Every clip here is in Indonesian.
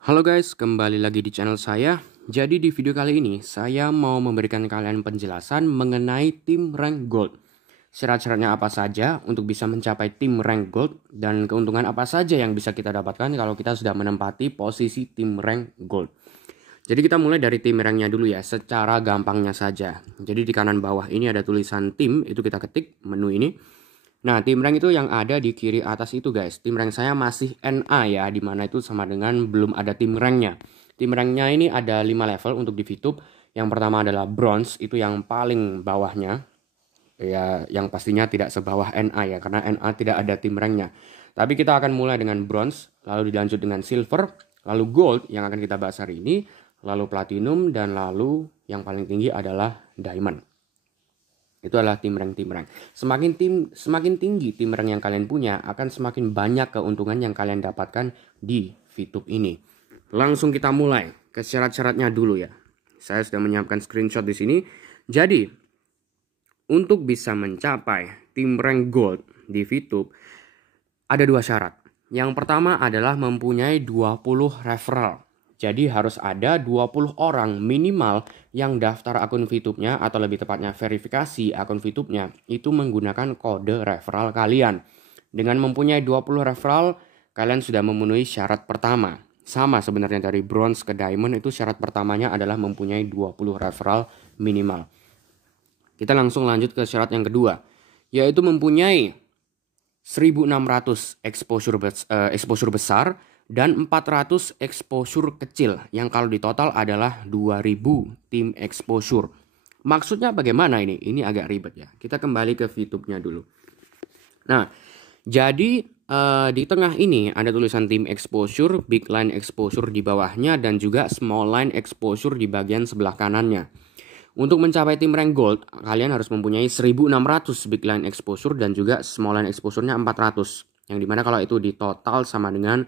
Halo guys, kembali lagi di channel saya. Jadi di video kali ini saya mau memberikan kalian penjelasan mengenai tim rank gold. Syarat-syaratnya apa saja untuk bisa mencapai tim rank gold dan keuntungan apa saja yang bisa kita dapatkan kalau kita sudah menempati posisi tim rank gold. Jadi kita mulai dari tim ranknya dulu ya, secara gampangnya saja. Jadi di kanan bawah ini ada tulisan tim, itu kita ketik menu ini. Nah, tim rank itu yang ada di kiri atas itu guys. Tim rank saya masih NA ya, dimana itu sama dengan belum ada tim ranknya. Tim ranknya ini ada 5 level untuk di VTube. Yang pertama adalah bronze, itu yang paling bawahnya. Ya, yang pastinya tidak sebawah NA ya, karena NA tidak ada tim ranknya. Tapi kita akan mulai dengan bronze, lalu dilanjut dengan silver, lalu gold yang akan kita bahas hari ini, lalu platinum, dan lalu yang paling tinggi adalah diamond. Itu adalah tim rank. Semakin tinggi tim rank yang kalian punya, akan semakin banyak keuntungan yang kalian dapatkan di VTube ini. Langsung kita mulai ke syarat-syaratnya dulu ya. Saya sudah menyiapkan screenshot di sini. Jadi, untuk bisa mencapai tim rank gold di VTube, ada 2 syarat. Yang pertama adalah mempunyai 20 referral. Jadi harus ada 20 orang minimal yang daftar akun VTube-nya atau lebih tepatnya verifikasi akun VTube-nya itu menggunakan kode referral kalian. Dengan mempunyai 20 referral, kalian sudah memenuhi syarat pertama. Sama sebenarnya dari bronze ke diamond itu syarat pertamanya adalah mempunyai 20 referral minimal. Kita langsung lanjut ke syarat yang kedua, yaitu mempunyai 1.600 exposure besar dan 400 exposure kecil yang kalau di total adalah 2000 tim exposure. Maksudnya bagaimana ini? Ini agak ribet ya. Kita kembali ke VTube-nya dulu. Nah, jadi di tengah ini ada tulisan tim exposure, big line exposure di bawahnya dan juga small line exposure di bagian sebelah kanannya. Untuk mencapai tim rank gold, kalian harus mempunyai 1.600 big line exposure dan juga small line exposure-nya 400. Yang dimana kalau itu di total sama dengan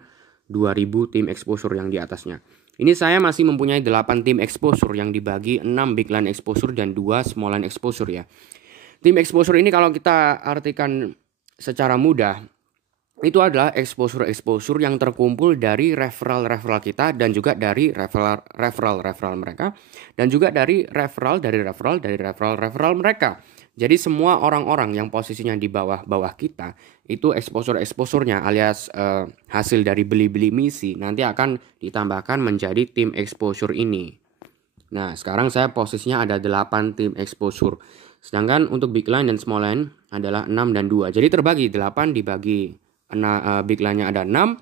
2000 tim exposure yang di atasnya. Ini saya masih mempunyai 8 tim exposure yang dibagi 6 big line exposure dan 2 small line exposure ya. Tim exposure ini kalau kita artikan secara mudah, itu adalah exposure yang terkumpul dari referral kita dan juga dari referral mereka dan juga dari referral mereka. Jadi semua orang-orang yang posisinya di bawah kita itu exposure-nya alias hasil dari beli-beli misi nanti akan ditambahkan menjadi tim exposure ini. Nah, sekarang saya posisinya ada 8 tim exposure. Sedangkan untuk big line dan small line adalah 6 dan 2. Jadi terbagi 8 dibagi big line-nya ada 6,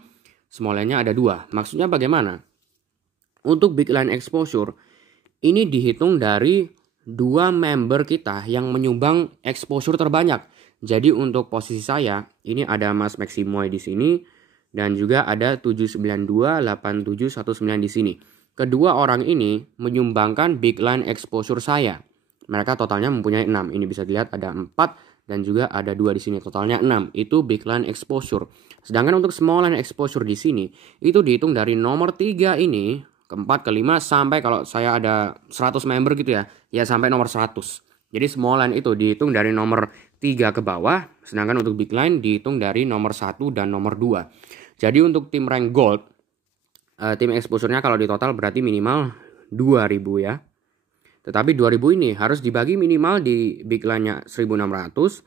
small line-nya ada 2. Maksudnya bagaimana? Untuk big line exposure ini dihitung dari 2 member kita yang menyumbang exposure terbanyak. Jadi untuk posisi saya, ini ada Mas Maximoy di sini dan juga ada 7928719 di sini. Kedua orang ini menyumbangkan big line exposure saya. Mereka totalnya mempunyai 6. Ini bisa dilihat ada 4 dan juga ada 2 di sini. Totalnya 6. Itu big line exposure. Sedangkan untuk small line exposure di sini itu dihitung dari nomor 3 ini ke-4, ke-5 sampai kalau saya ada 100 member gitu ya sampai nomor 100. Jadi small line itu dihitung dari nomor 3 ke bawah, sedangkan untuk big line dihitung dari nomor 1 dan nomor 2. Jadi untuk tim rank gold, tim exposure-nya kalau di total berarti minimal 2000 ya. Tetapi 2000 ini harus dibagi minimal di big line-nya 1600,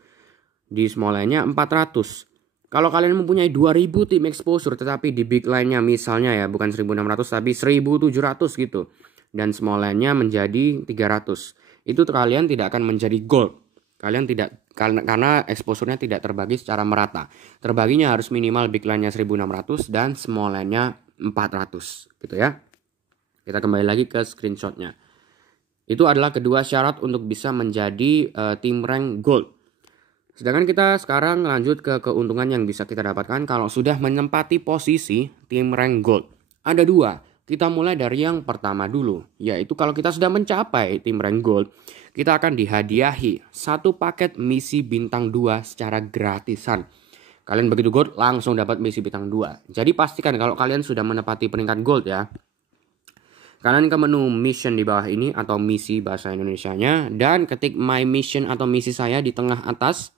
di small line-nya 400. Kalau kalian mempunyai 2000 tim exposure tetapi di big line-nya misalnya ya bukan 1600 tapi 1700 gitu. Dan small line-nya menjadi 300. Itu kalian tidak akan menjadi gold. Kalian tidak karena exposure-nya tidak terbagi secara merata. Terbaginya harus minimal big line-nya 1600 dan small line-nya 400 gitu ya. Kita kembali lagi ke screenshot-nya. Itu adalah kedua syarat untuk bisa menjadi tim rank gold. Sedangkan kita sekarang lanjut ke keuntungan yang bisa kita dapatkan kalau sudah menempati posisi tim rank gold. Ada 2. Kita mulai dari yang pertama dulu, yaitu kalau kita sudah mencapai tim rank gold, kita akan dihadiahi 1 paket misi bintang 2 secara gratisan. Kalian begitu gold langsung dapat misi bintang 2. Jadi pastikan kalau kalian sudah menepati peringkat gold ya. Kalian ke menu mission di bawah ini atau misi bahasa Indonesianya dan ketik my mission atau misi saya di tengah atas.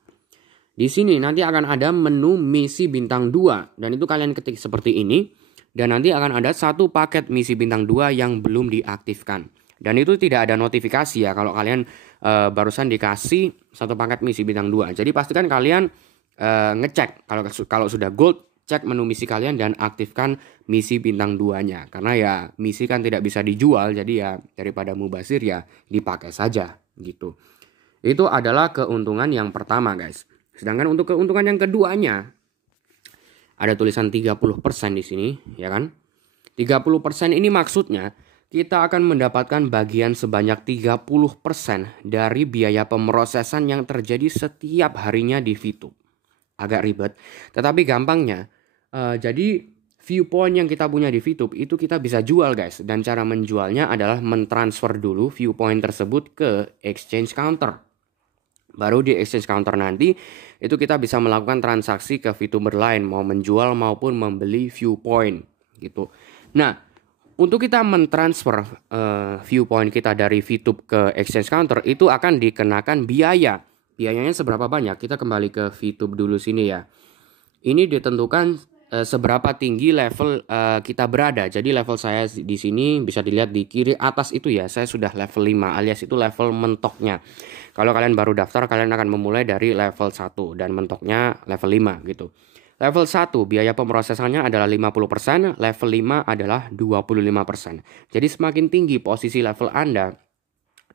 Di sini nanti akan ada menu misi bintang 2 dan itu kalian ketik seperti ini. Dan nanti akan ada satu paket misi bintang 2 yang belum diaktifkan. Dan itu tidak ada notifikasi ya kalau kalian barusan dikasih satu paket misi bintang 2. Jadi pastikan kalian ngecek kalau sudah gold, cek menu misi kalian dan aktifkan misi bintang 2-nya. Karena ya misi kan tidak bisa dijual, jadi ya daripada mubazir ya dipakai saja gitu. Itu adalah keuntungan yang pertama, guys. Sedangkan untuk keuntungan yang keduanya ada tulisan 30% di sini, ya kan? 30% ini maksudnya kita akan mendapatkan bagian sebanyak 30% dari biaya pemrosesan yang terjadi setiap harinya di VTube. Agak ribet, tetapi gampangnya jadi viewpoint yang kita punya di VTube itu kita bisa jual, guys. Dan cara menjualnya adalah mentransfer dulu viewpoint tersebut ke exchange counter. Baru di exchange counter nanti itu kita bisa melakukan transaksi ke VTuber lain, mau menjual maupun membeli viewpoint gitu. Nah, untuk kita mentransfer viewpoint kita dari VTube ke exchange counter itu akan dikenakan biaya. Biayanya seberapa banyak? Kita kembali ke VTube dulu sini ya. Ini ditentukan seberapa tinggi level kita berada. Jadi level saya di sini bisa dilihat di kiri atas itu ya. Saya sudah level 5 alias itu level mentoknya. Kalau kalian baru daftar, kalian akan memulai dari level 1 dan mentoknya level 5 gitu. Level 1 biaya pemrosesannya adalah 50%, level 5 adalah 25%. Jadi semakin tinggi posisi level Anda,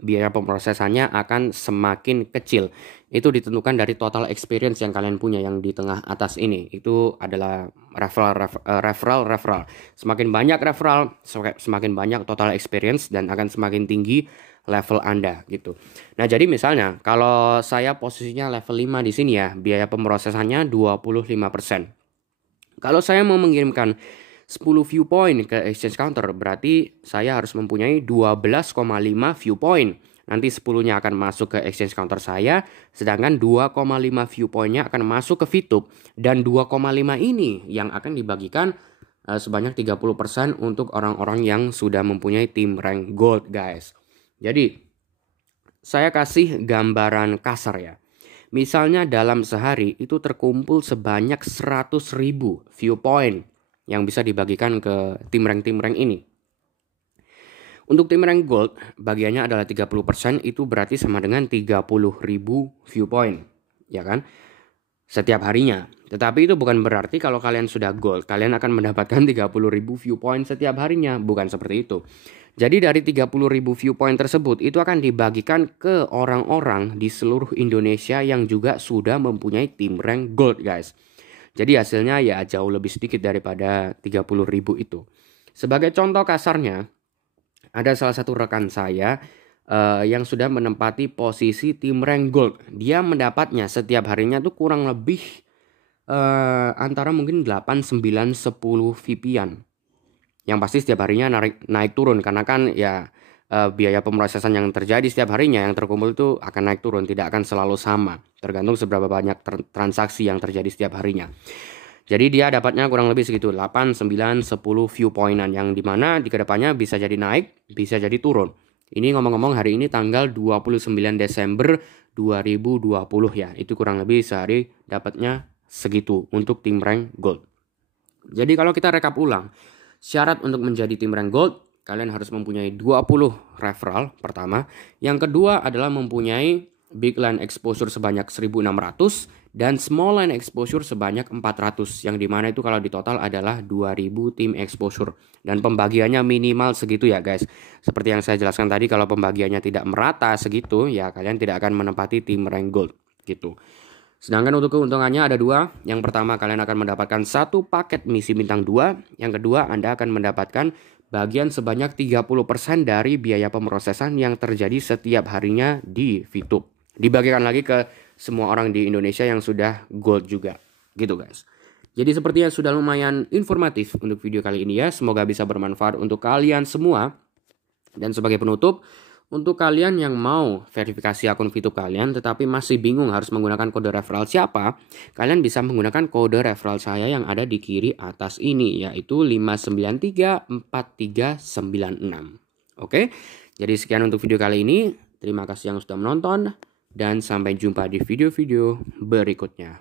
biaya pemrosesannya akan semakin kecil. Itu ditentukan dari total experience yang kalian punya yang di tengah atas ini. Itu adalah referral. Semakin banyak referral, semakin banyak total experience dan akan semakin tinggi level Anda gitu. Nah, jadi misalnya kalau saya posisinya level 5 di sini ya, biaya pemrosesannya 25%. Kalau saya mau mengirimkan 10 viewpoint ke exchange counter, berarti saya harus mempunyai 12,5 viewpoint. Nanti 10-nya akan masuk ke exchange counter saya, sedangkan 2,5 viewpointnya akan masuk ke VTube. Dan 2,5 ini yang akan dibagikan sebanyak 30% untuk orang-orang yang sudah mempunyai tim rank gold, guys. Jadi, saya kasih gambaran kasar ya. Misalnya dalam sehari itu terkumpul sebanyak 100.000 viewpoint yang bisa dibagikan ke tim rank ini. Untuk tim rank gold, bagiannya adalah 30%, itu berarti sama dengan 30.000 viewpoint, ya kan? Setiap harinya. Tetapi itu bukan berarti kalau kalian sudah gold, kalian akan mendapatkan 30.000 viewpoint setiap harinya. Bukan seperti itu. Jadi dari 30.000 viewpoint tersebut itu akan dibagikan ke orang-orang di seluruh Indonesia yang juga sudah mempunyai tim rank gold, guys. Jadi hasilnya ya jauh lebih sedikit daripada 30.000 itu. Sebagai contoh kasarnya, ada salah satu rekan saya yang sudah menempati posisi tim rank gold. Dia mendapatnya setiap harinya tuh kurang lebih antara mungkin 8, 9, 10 VP-an. Yang pasti setiap harinya naik turun karena kan ya biaya pemrosesan yang terjadi setiap harinya yang terkumpul itu akan naik turun, tidak akan selalu sama. Tergantung seberapa banyak transaksi yang terjadi setiap harinya. Jadi dia dapatnya kurang lebih segitu 8, 9, 10 viewpointan yang dimana di kedepannya bisa jadi naik, bisa jadi turun. Ini ngomong-ngomong hari ini tanggal 29 Desember 2020 ya. Itu kurang lebih sehari dapatnya segitu untuk tim rank gold. Jadi kalau kita rekap ulang, syarat untuk menjadi tim rank gold, kalian harus mempunyai 20 referral pertama. Yang kedua adalah mempunyai big line exposure sebanyak 1.600 dan small line exposure sebanyak 400. Yang dimana itu kalau di total adalah 2.000 tim exposure. Dan pembagiannya minimal segitu ya guys. Seperti yang saya jelaskan tadi, kalau pembagiannya tidak merata segitu, ya kalian tidak akan menempati tim rank gold gitu. Sedangkan untuk keuntungannya ada dua. Yang pertama, kalian akan mendapatkan satu paket misi bintang 2. Yang kedua, Anda akan mendapatkan bagian sebanyak 30% dari biaya pemrosesan yang terjadi setiap harinya di VTube. Dibagikan lagi ke semua orang di Indonesia yang sudah gold juga. Gitu guys. Jadi sepertinya sudah lumayan informatif untuk video kali ini ya. Semoga bisa bermanfaat untuk kalian semua. Dan sebagai penutup, untuk kalian yang mau verifikasi akun VTube kalian tetapi masih bingung harus menggunakan kode referral siapa, kalian bisa menggunakan kode referral saya yang ada di kiri atas ini, yaitu 5934396. Oke, jadi sekian untuk video kali ini. Terima kasih yang sudah menonton dan sampai jumpa di video-video berikutnya.